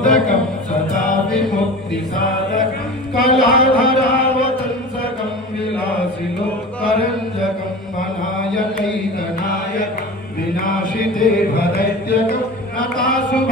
मोदकं सदा विमुक्तिसाधकं कलाधरावतंसकं विलासिलोकरञ्जकं मनायकैकनायकं विनाशिते भदैत्यकं नताशुभाशुनाशकं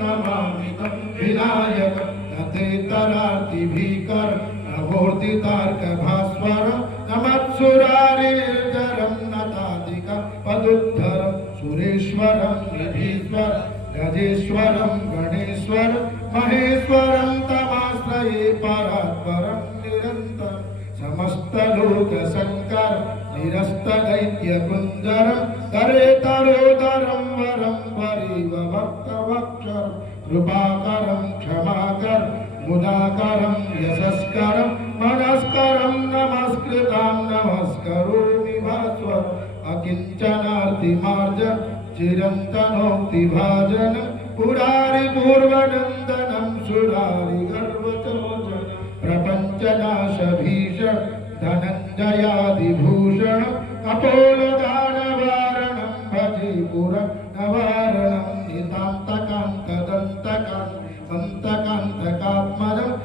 नमामि तं विनायकं नतेतरार्तिभीकर नवोर्दितार्कभास्वरं नमत्सुरारिर्जरं नताधिक पदुद्धरं सुरेश्वरं निधीश्वरं गजेश्वरं गणेश्वरं महेश्वरं तमाश्रये परात्परं निरन्तरं समस्तलोकशङ्कर निरस्तदैत्यकुञ्जरं तरेतरोदरं वरं वरीव भक्तवक्षरं कृपाकरं क्षमाकरं मुदाकरं यशस्करं मनस्करं नमस्कृतां नमस्करोमि भास्वरम् अकिञ्चनार्तिमार्जन चिरन्तनोक्तिभाजन पुरारि पूर्वनन्दनं सुरारि गर्वचोजन प्रपञ्चनाशभीषण धनञ्जयादिभूषण कपोलदानवारणं भजे पुरनवारणं नितान्तकान्तदन्तकान्तकात्मजम्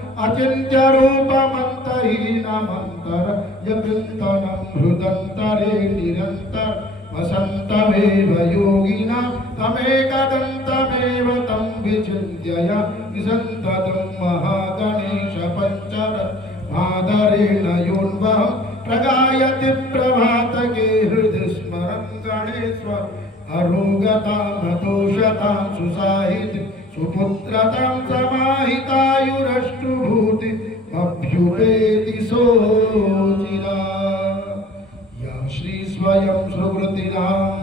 अचिन्त्यरूपमन्तहीनमन्तर यकृन्तनं हृदन्तरे निरन्तर वसन्तमेव योगिनां तमेकदन्तमेव तं विचिन्त्य विसन्ततं महागणेशपञ्चर मादरेण योन्वहं प्रगायति प्रभातके हृदि स्मरं गणेश्वर अरोगतामतोषतां सुसाहिति सुपुत्रतां समाहितायुरष्टुभूति अभ्युपेति सोचिरा या श्री स्वयं सुकृतिनां